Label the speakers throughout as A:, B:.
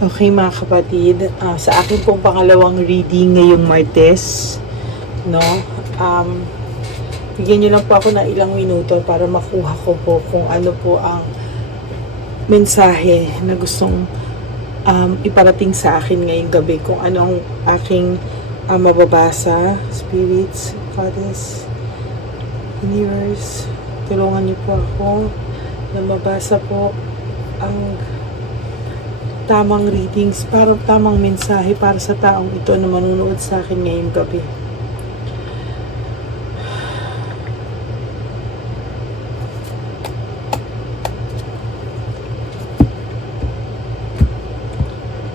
A: Okay mga kapatid, ah, sa akin pong pangalawang reading ngayong Martes, no, um, bigyan nyo lang po ako ng ilang minuto para makuha ko po kung ano po ang mensahe na gustong um, iparating sa akin ngayong gabi, kung anong aking ah, mababasa, spirits, goddess, universe, tulungan niyo po ako na mabasa po ang tamang readings, para tamang mensahe para sa taong ito na manunood sa akin ngayong gabi.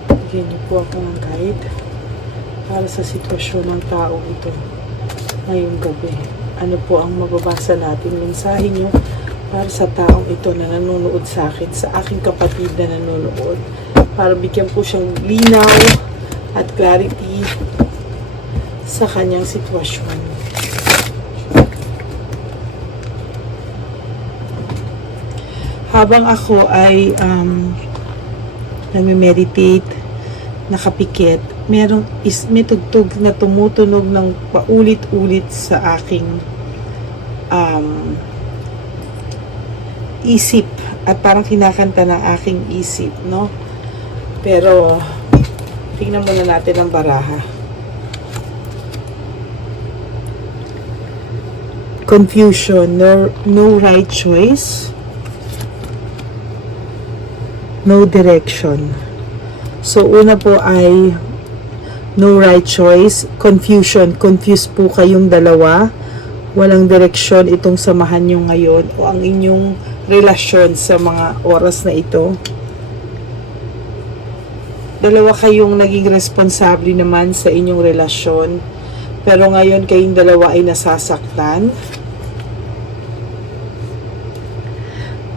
A: Bigyan niyo po ako ng guide para sa sitwasyon ng taong ito ngayong gabi. Ano po ang mababasa natin? Mensahe niyo para sa taong ito na nanonood sa akin, sa aking kapatid na nanonood para bigyan po siyang linaw at clarity sa kanyang sitwasyon. Habang ako ay um, nagme-meditate, nakapikit, merong is, may tugtog na tumutunog ng paulit-ulit sa aking um, isip at parang kinakanta ng aking isip, no? Pero, tingnan muna natin ang baraha. Confusion, no, no right choice, no direction. So, una po ay no right choice, confusion, confused po kayong dalawa, walang direksyon itong samahan nyo ngayon o ang inyong relasyon sa mga oras na ito dalawa kayong naging responsable naman sa inyong relasyon. Pero ngayon kayong dalawa ay nasasaktan.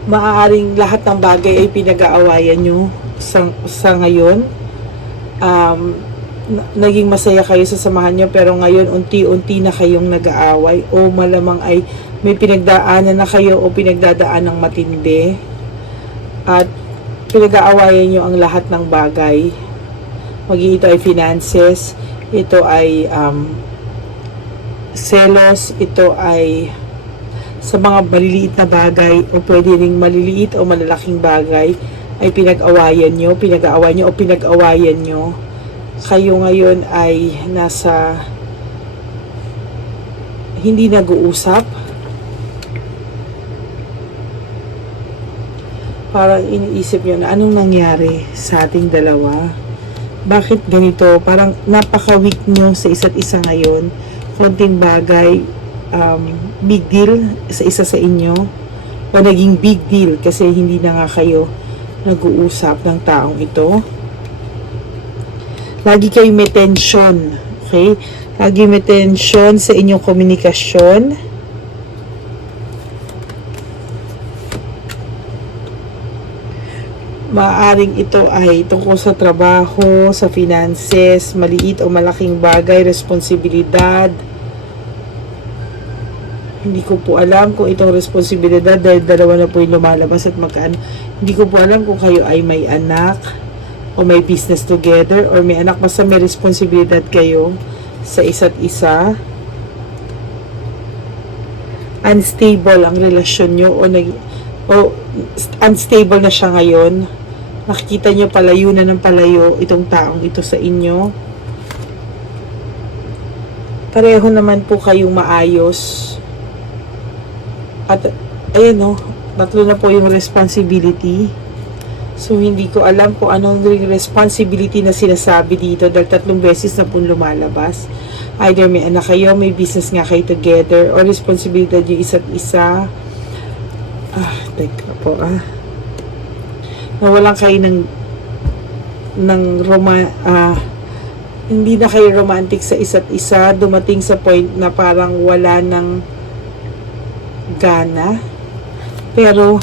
A: Maaaring lahat ng bagay ay pinag-aawayan nyo sa, sa ngayon. Um, na- naging masaya kayo sa samahan nyo pero ngayon unti-unti na kayong nag-aaway o malamang ay may pinagdaanan na kayo o pinagdadaan ng matindi at pinag-aawayan nyo ang lahat ng bagay. Maging ito ay finances, ito ay um, selos, ito ay sa mga maliliit na bagay o pwede ring maliliit o malalaking bagay ay pinag-awayan nyo, pinag-aawayan nyo o pinag-awayan nyo. Kayo ngayon ay nasa hindi nag-uusap, parang iniisip nyo na anong nangyari sa ating dalawa. Bakit ganito? Parang napaka-weak nyo sa isa't isa ngayon. Konting bagay, um, big deal sa isa sa inyo. O naging big deal kasi hindi na nga kayo nag-uusap ng taong ito. Lagi kayo may tension. Okay? Lagi may tension sa inyong komunikasyon. Maaring ito ay tungkol sa trabaho, sa finances, maliit o malaking bagay, responsibilidad. Hindi ko po alam kung itong responsibilidad dahil dalawa na po yung lumalabas at magkaan. Hindi ko po alam kung kayo ay may anak o may business together or may anak basta may responsibilidad kayo sa isa't isa. Unstable ang relasyon nyo o, nag, o unstable na siya ngayon nakikita nyo palayo na ng palayo itong taong ito sa inyo. Pareho naman po kayong maayos. At, ayan no, tatlo na po yung responsibility. So, hindi ko alam kung anong ring responsibility na sinasabi dito dahil tatlong beses na po lumalabas. Either may anak kayo, may business nga kayo together, or responsibility yung isa't isa. Ah, teka po ah nawalan kayo ng ng roma ah, hindi na kayo romantic sa isa't isa. Dumating sa point na parang wala ng gana. Pero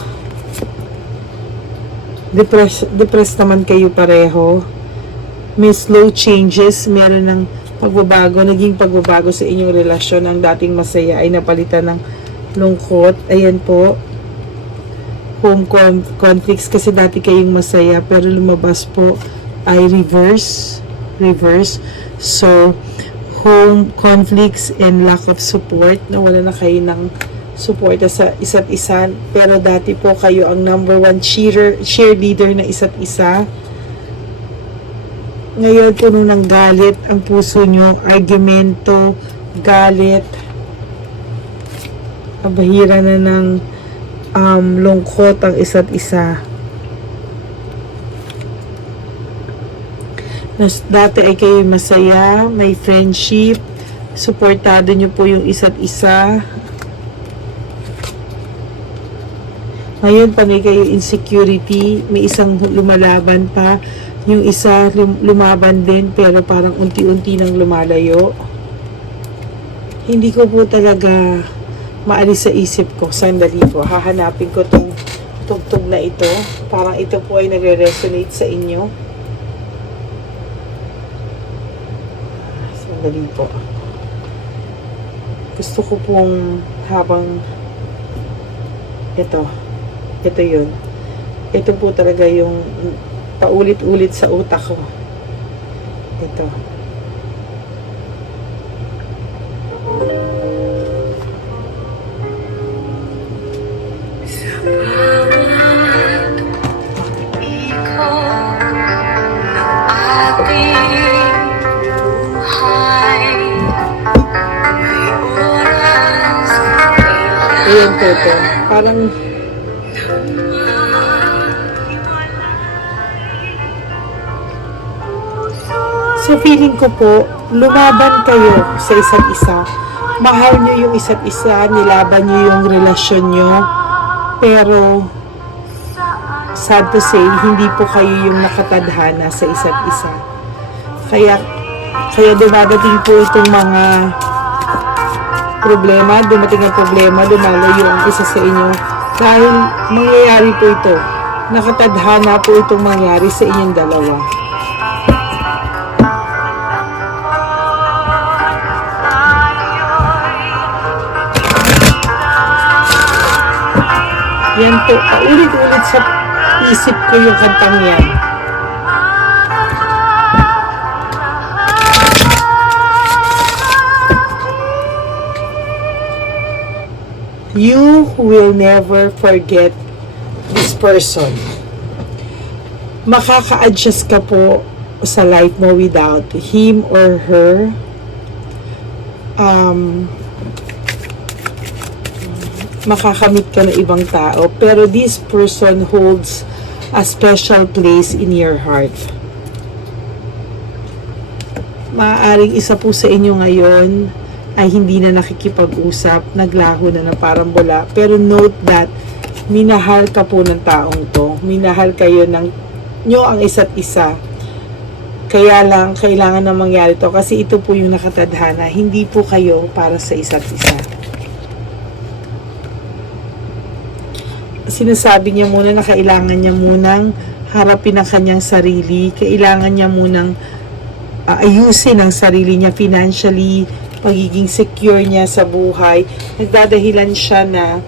A: depressed, depressed naman kayo pareho. May slow changes meron ng pagbabago naging pagbabago sa inyong relasyon. Ang dating masaya ay napalitan ng lungkot. Ayan po home con- conflicts kasi dati kayong masaya pero lumabas po ay reverse. Reverse. So, home conflicts and lack of support. Nawala na kayo ng support sa isa't isa. Pero dati po kayo ang number one cheer, cheerleader na isa't isa. Ngayon, puno ng galit ang puso nyo, argumento, galit, abahira na ng um, lungkot ang isa't isa. Nas, dati ay kayo masaya, may friendship, supportado nyo po yung isa't isa. Ngayon, panay kayo insecurity, may isang lumalaban pa, yung isa lum- lumaban din pero parang unti-unti nang lumalayo. Hindi ko po talaga maalis sa isip ko. Sandali po, hahanapin ko tong tugtog na ito. Parang ito po ay nagre-resonate sa inyo. Sandali po. Gusto ko pong habang ito, ito yun. Ito po talaga yung paulit-ulit sa utak ko. Ito. Po ito. Parang So feeling ko po, lumaban kayo sa isa't isa. Mahal nyo yung isa't isa, nilaban nyo yung relasyon nyo. Pero, sad to say, hindi po kayo yung nakatadhana sa isa't isa. Kaya, kaya dumadating po itong mga problema, dumating ang problema, lumalayo ang isa sa inyo. Dahil mangyayari po ito. Nakatadhana po itong mangyari sa inyong dalawa. Yan po, paulit-ulit sa isip ko yung kantang yan. You will never forget this person. Makaka-adjust ka po sa life mo without him or her. Um, makakamit ka ng ibang tao. Pero this person holds a special place in your heart. Maaaring isa po sa inyo ngayon ay hindi na nakikipag-usap, naglaho na na parang wala. Pero note that, minahal ka po ng taong to. Minahal kayo ng nyo ang isa't isa. Kaya lang, kailangan na mangyari to kasi ito po yung nakatadhana. Hindi po kayo para sa isa't isa. sinasabi niya muna na kailangan niya munang harapin ang kanyang sarili, kailangan niya munang uh, ayusin ang sarili niya financially, pagiging secure niya sa buhay. Nagdadahilan siya na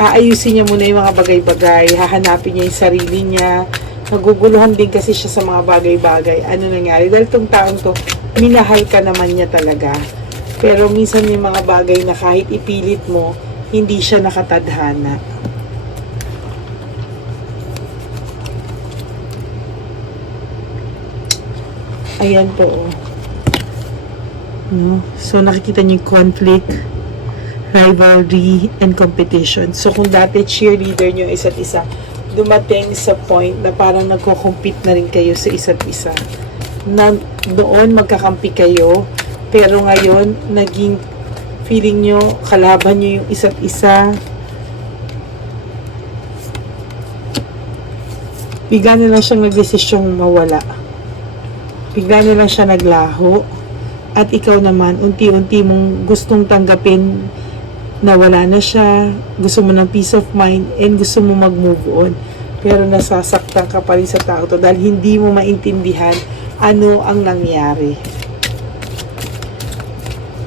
A: aayusin niya muna yung mga bagay-bagay, hahanapin niya yung sarili niya, naguguluhan din kasi siya sa mga bagay-bagay. Ano nangyari? Dahil tong taon to, minahal ka naman niya talaga. Pero minsan may mga bagay na kahit ipilit mo, hindi siya nakatadhana. Ayan po. oh. No? So, nakikita niyo yung conflict, rivalry, and competition. So, kung dati cheerleader niyo isa't isa, dumating sa point na parang nagko-compete na rin kayo sa isa't isa. Na doon magkakampi kayo, pero ngayon, naging feeling nyo, kalaban nyo yung isa't isa. Bigla na lang siyang nagdesisyong mawala bigla na lang siya naglaho at ikaw naman unti-unti mong gustong tanggapin na wala na siya gusto mo ng peace of mind and gusto mo mag-move on pero nasasaktan ka pa rin sa tao to dahil hindi mo maintindihan ano ang nangyari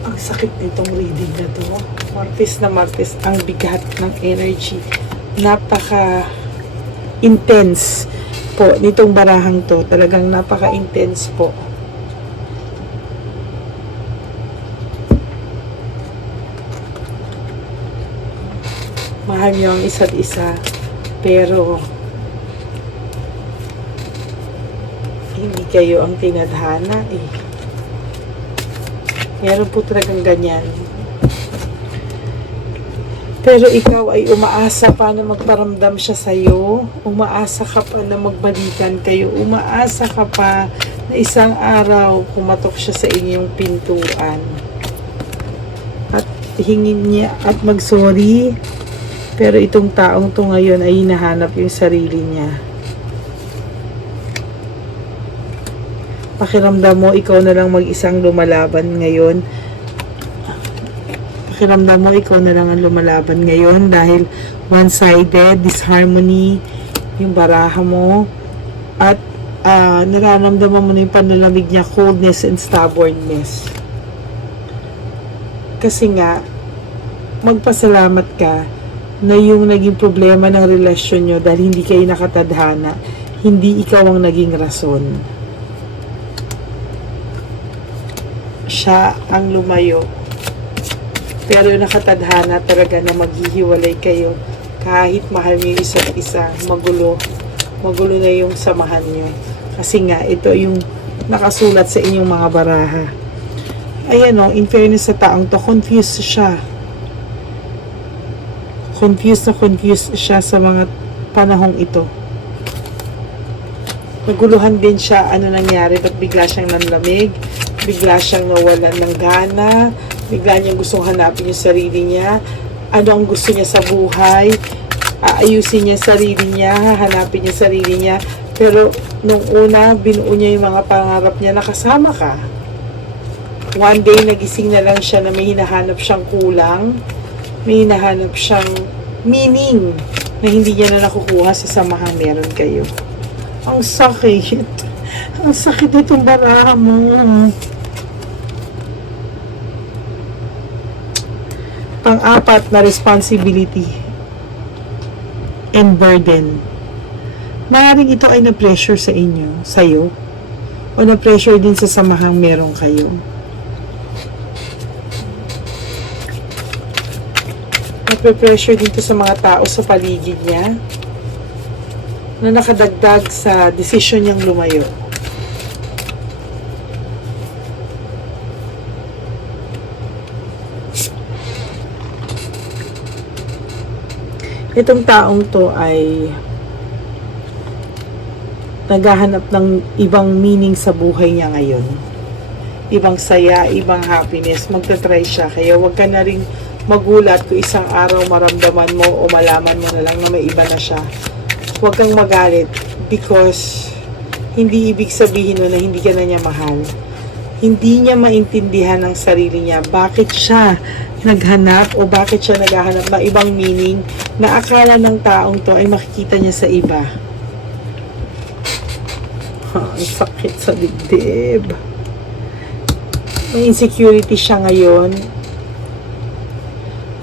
A: ang sakit nitong reading na to martes na martes ang bigat ng energy napaka intense po nitong barahang to. Talagang napaka-intense po. Mahal niyo ang isa't isa. Pero, hindi kayo ang tinadhana eh. Meron po talagang ganyan. Pero ikaw ay umaasa pa na magparamdam siya sa'yo. Umaasa ka pa na magbalikan kayo. Umaasa ka pa na isang araw kumatok siya sa inyong pintuan. At hingin niya at magsorry. Pero itong taong to ngayon ay hinahanap yung sarili niya. Pakiramdam mo, ikaw na lang mag-isang lumalaban ngayon pakiramdam mo ikaw na lang ang lumalaban ngayon dahil one-sided, disharmony, yung baraha mo, at ah, nararamdaman mo na yung panlalamig niya, coldness and stubbornness. Kasi nga, magpasalamat ka na yung naging problema ng relasyon nyo dahil hindi kayo nakatadhana, hindi ikaw ang naging rason. Siya ang lumayo pero nakatadhana talaga na maghihiwalay kayo kahit mahal niyo isa't isa, magulo. Magulo na yung samahan niyo. Kasi nga, ito yung nakasulat sa inyong mga baraha. Ayan o, in fairness sa taong to, confused siya. Confused na confused siya sa mga panahong ito. Naguluhan din siya ano nangyari, ba't bigla siyang nanlamig, bigla siyang nawalan ng gana, bigla niyang gustong hanapin yung sarili niya, ano ang gusto niya sa buhay, aayusin niya sarili niya, hanapin niya sarili niya, pero nung una, binuo niya yung mga pangarap niya, nakasama ka. One day, nagising na lang siya na may hinahanap siyang kulang, may hinahanap siyang meaning na hindi niya na nakukuha sa samahan meron kayo. Ang sakit. Ang sakit nitong baraha mo. Pang-apat na responsibility and burden. Maaaring ito ay na-pressure sa inyo, sa'yo, o na-pressure din sa samahang meron kayo. Nape-pressure dito sa mga tao sa paligid niya na nakadagdag sa desisyon niyang lumayo. Itong taong to ay naghahanap ng ibang meaning sa buhay niya ngayon. Ibang saya, ibang happiness. Magta-try siya. Kaya wag ka na rin magulat kung isang araw maramdaman mo o malaman mo na lang na may iba na siya. Huwag kang magalit because hindi ibig sabihin nun na hindi ka na niya mahal. Hindi niya maintindihan ang sarili niya. Bakit siya naghanap o bakit siya naghahanap ng ibang meaning na akala ng taong to ay makikita niya sa iba. Ang sakit sa dibdib. May insecurity siya ngayon.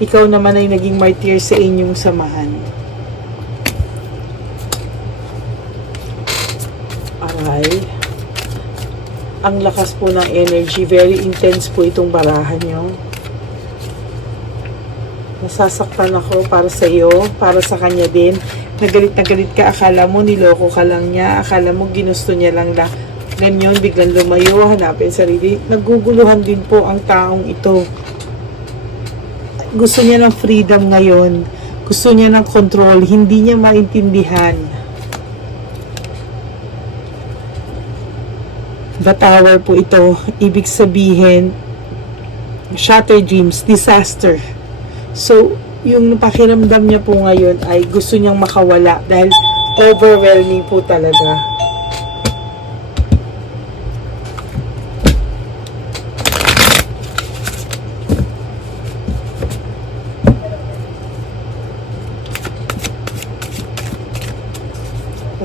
A: Ikaw naman ay naging martyr sa inyong samahan. Aray. Ang lakas po ng energy. Very intense po itong barahan nyo. Nasasaktan ako para sa iyo, para sa kanya din. Nagalit na galit ka, akala mo niloko ka lang niya, akala mo ginusto niya lang na ganyan, biglang lumayo, hanapin sarili. Naguguluhan din po ang taong ito. Gusto niya ng freedom ngayon. Gusto niya ng control. Hindi niya maintindihan. The tower po ito, ibig sabihin, shattered dreams, disaster. So, yung pakiramdam niya po ngayon ay gusto niyang makawala dahil overwhelming po talaga.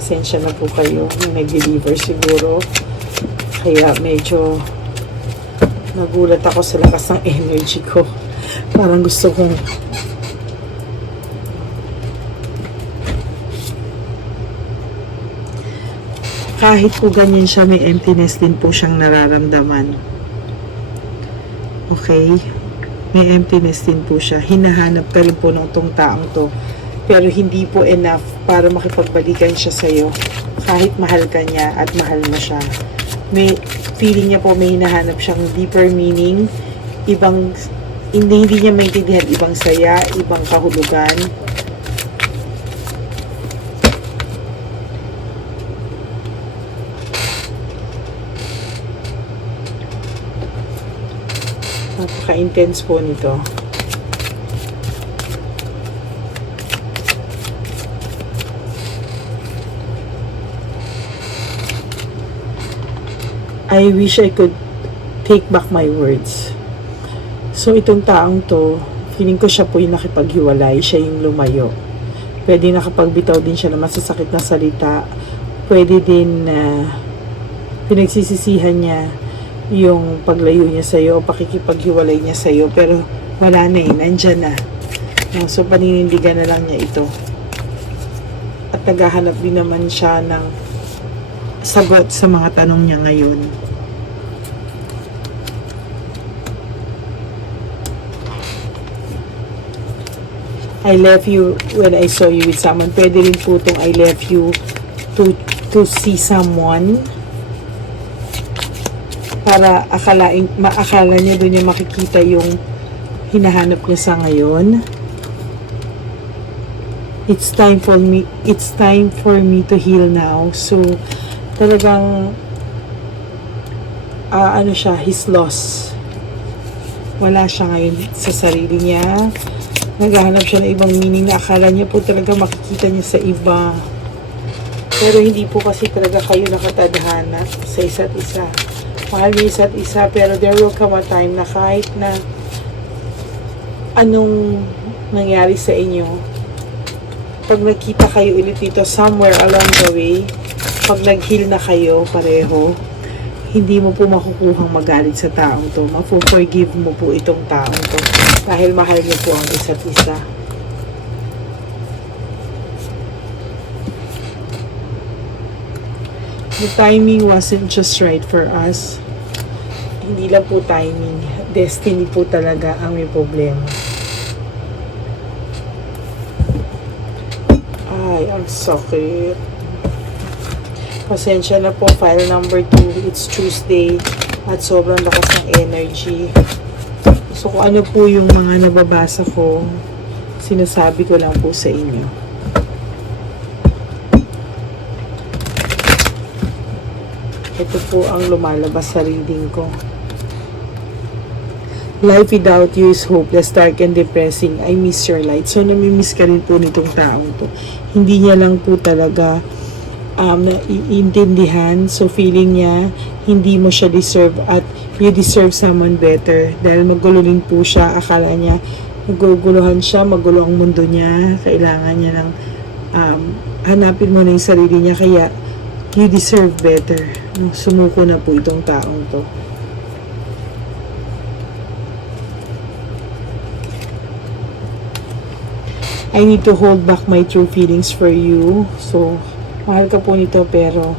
A: Pasensya na po kayo yung nag-deliver siguro. Kaya medyo nagulat ako sa lakas ng energy ko. Parang gusto kong kahit po ganyan siya, may emptiness din po siyang nararamdaman. Okay? May emptiness din po siya. Hinahanap ka rin po ng tong taong to. Pero hindi po enough para makipagbalikan siya sa'yo. Kahit mahal ka niya at mahal mo siya. May feeling niya po may hinahanap siyang deeper meaning. Ibang, hindi, hindi niya maintindihan ibang saya, ibang kahulugan. Napaka-intense po nito. I wish I could take back my words. So, itong taong to, feeling ko siya po yung nakipaghiwalay, siya yung lumayo. Pwede nakapagbitaw din siya ng masasakit na salita. Pwede din na pinagsisisihan niya yung paglayo niya sa'yo o pakikipaghiwalay niya sa'yo. Pero wala na eh, nandyan na. No, So, paninindigan na lang niya ito. At naghahanap din naman siya ng sagot sa mga tanong niya ngayon. I left you when I saw you with someone. Pwede rin po itong I left you to, to see someone para akalain, maakala niya doon niya makikita yung hinahanap niya sa ngayon. It's time for me, it's time for me to heal now. So, talagang ah, ano siya, he's lost. Wala siya ngayon sa sarili niya. Naghahanap siya ng ibang meaning na akala niya po talaga makikita niya sa iba. Pero hindi po kasi talaga kayo nakatadhana sa isa't isa. Mahal niyo isa't isa, pero there will come a time na kahit na anong nangyari sa inyo, pag nagkita kayo ulit dito somewhere along the way, pag nag-heal na kayo pareho, hindi mo po makukuhang magalit sa taong to. Mapo-forgive mo po itong taong to. Dahil mahal niyo po ang isa't isa. The timing wasn't just right for us. Hindi lang po timing. Destiny po talaga ang may problema. Ay, ang sakit. Pasensya na po, file number 2. It's Tuesday at sobrang lakas ng energy. So kung ano po yung mga nababasa ko, sinasabi ko lang po sa inyo. Ito po ang lumalabas sa reading ko. Life without you is hopeless, dark, and depressing. I miss your light. So, namimiss ka rin po nitong taong to. Hindi niya lang po talaga um, naiintindihan. So, feeling niya, hindi mo siya deserve at you deserve someone better. Dahil magulo rin po siya. Akala niya, naguguluhan siya, magulo ang mundo niya. Kailangan niya ng um, hanapin mo na yung sarili niya. Kaya, you deserve better. Sumuko na po itong taong to. I need to hold back my true feelings for you. So, mahal ka po nito pero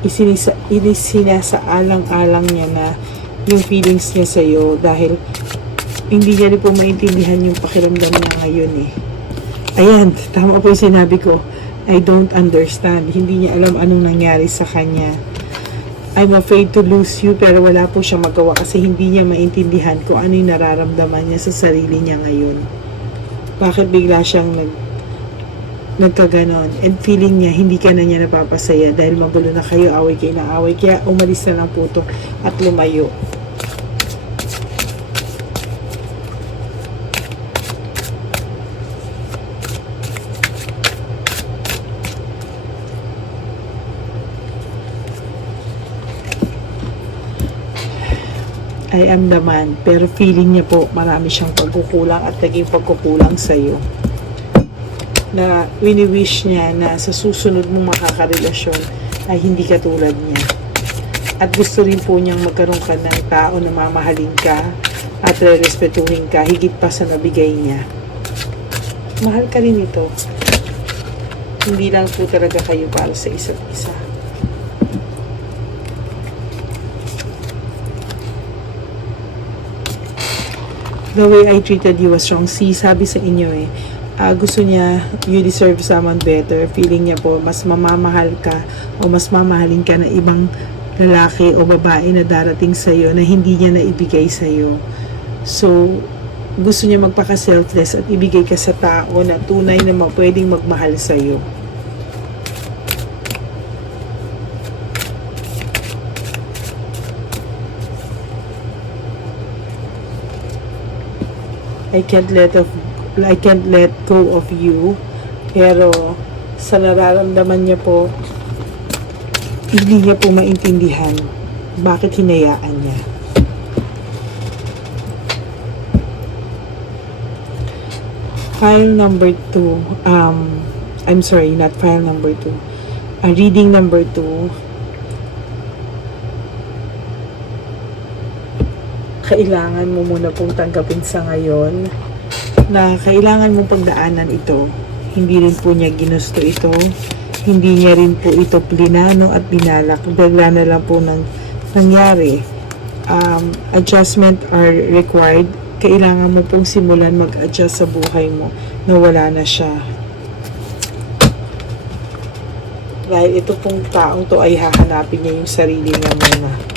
A: isinisa, isinasaalang-alang niya na yung feelings niya sa'yo dahil hindi niya rin po maintindihan yung pakiramdam niya ngayon eh. Ayan, tama po yung sinabi ko. I don't understand. Hindi niya alam anong nangyari sa kanya. I'm afraid to lose you pero wala po siya magawa kasi hindi niya maintindihan kung ano yung nararamdaman niya sa sarili niya ngayon. Bakit bigla siyang nag nagkaganon and feeling niya hindi ka na niya napapasaya dahil magulo na kayo, away kayo na away kaya umalis na lang po to at lumayo. I am the man. Pero feeling niya po marami siyang pagkukulang at naging pagkukulang sa iyo na wini-wish niya na sa susunod mong makakarelasyon ay hindi katulad niya. At gusto rin po niyang magkaroon ka ng tao na mamahalin ka at respetuhin ka higit pa sa nabigay niya. Mahal ka rin ito. Hindi lang po talaga kayo para sa isa't isa. The way I treated you was wrong. See, sabi sa inyo eh, ah, gusto niya, you deserve someone better. Feeling niya po, mas mamamahal ka o mas mamahalin ka ng ibang lalaki o babae na darating sa'yo na hindi niya naibigay sa'yo. So, gusto niya magpaka-selfless at ibigay ka sa tao na tunay na pwedeng magmahal sa'yo. I can't let of I can't let go of you. Pero sa nararamdaman niya po hindi niya po maintindihan bakit hinayaan niya. File number 2 um I'm sorry not file number 2 uh, reading number 2 kailangan mo muna pong tanggapin sa ngayon na kailangan mong pagdaanan ito. Hindi rin po niya ginusto ito. Hindi niya rin po ito plinano at binalak. Bigla na lang po nang nangyari. Um, adjustment are required. Kailangan mo pong simulan mag-adjust sa buhay mo na wala na siya. Dahil ito pong taong to ay hahanapin niya yung sarili niya muna.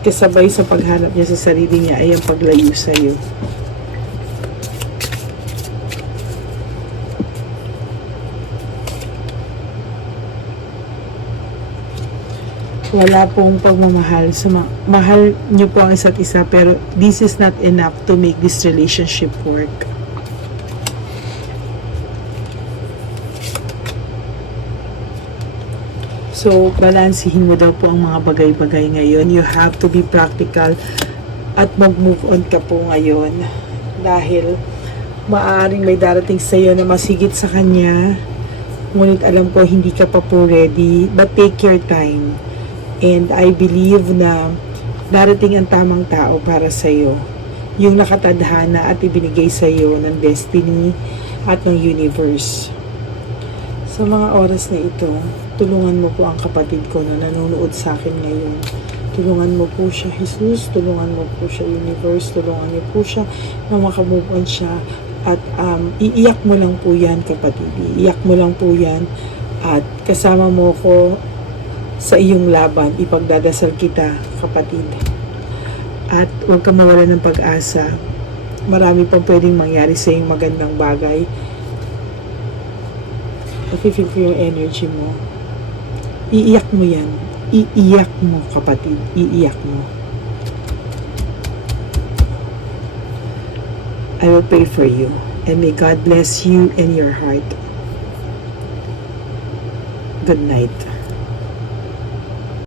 A: At kasabay sa paghanap niya sa sarili niya ay ang paglayo sa iyo. Wala pong pagmamahal sa ma- mahal niyo po ang isa't isa pero this is not enough to make this relationship work. So, balansihin mo daw po ang mga bagay-bagay ngayon. You have to be practical at mag-move on ka po ngayon. Dahil maaaring may darating sa iyo na masigit sa kanya. Ngunit alam ko hindi ka pa po ready. But take your time. And I believe na darating ang tamang tao para sa iyo. Yung nakatadhana at ibinigay sa iyo ng destiny at ng universe. Sa mga oras na ito, tulungan mo po ang kapatid ko na nanonood sa akin ngayon. Tulungan mo po siya, Jesus. Tulungan mo po siya, Universe. Tulungan niyo po siya na makamove on siya. At um, iiyak mo lang po yan, kapatid. Iiyak mo lang po yan. At kasama mo ko sa iyong laban. Ipagdadasal kita, kapatid. At huwag ka mawala ng pag-asa. Marami pang pwedeng mangyari sa iyong magandang bagay. Nafe-feel ko yung energy mo. Iiyak mo yan. Iiyak mo, kapatid. Iiyak mo. I will pray for you. And may God bless you and your heart. Good night.